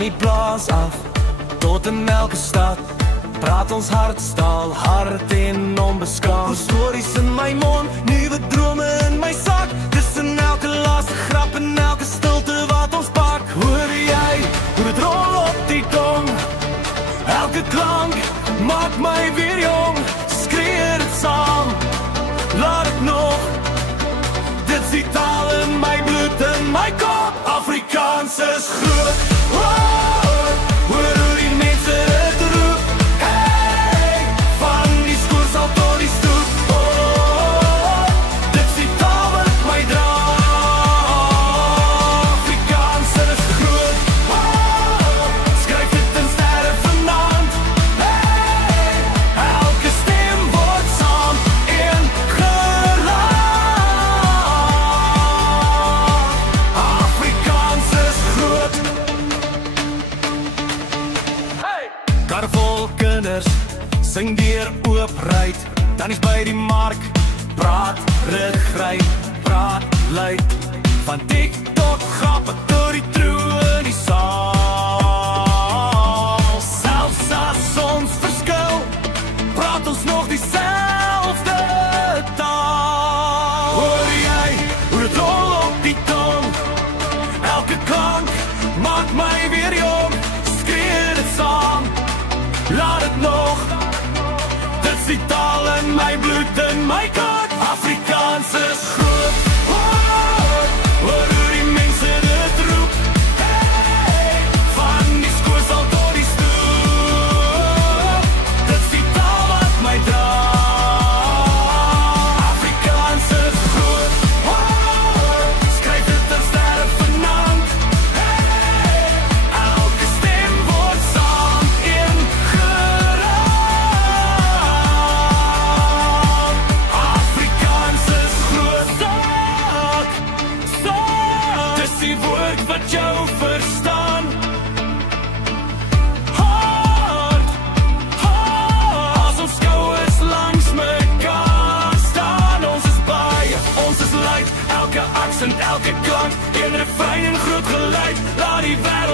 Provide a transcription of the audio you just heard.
die plaas af tot in elke stad praat ons hartstaal, hard en onbeskaamd. Stories in my mond, nuwe drome in my sak. Dis in elke laaste grap en elke stilte wat ons pak. Hoor jy hoe dit rol op die tong? Elke klank maak my weer jong. Skree dit saam, laat het nog. Dit is die taal in my bloed en my kop. Afrikaans is groot. Hoor hoe die mense dit roep. Hey, van die skoorsal tot die stoep. Dit is die taal wat my dra. Afrikaans is groot. Skryf dit in sterre vanaand. Hey, elke stem word saam een geraak. Afrikaans is groot. Kar vol kinders, sing deur oop ruit. Dan is by die mark, praat, rugry, praat, luid. Van TikTok grappe tot die troe in die saal. Selfs as ons verskil, praat ons nog dieselfde taal. Hoor jy hoe dit rol op die tong? Elke klank maak my weer jong. Skree dit saam, laat het nog. Dit is die taal in my bloed en my kant. Afrikaans is groot. Hoor hoe die mense dit roep. Hey, van die skoorsal tot die stoep. Dit is die taal wat my dra. Afrikaans is groot. Skryf dit in sterre vanaand. Hey, elke stem word saam een geraak. Afrikaans is groot. Saak, dis die woord wat jou verstaan. Hard, as ons skouers langs mekaar staan. Ons is baie, ons is luid. Elke accent, elke klank, een refrein en groot geluid. Laat die wêreld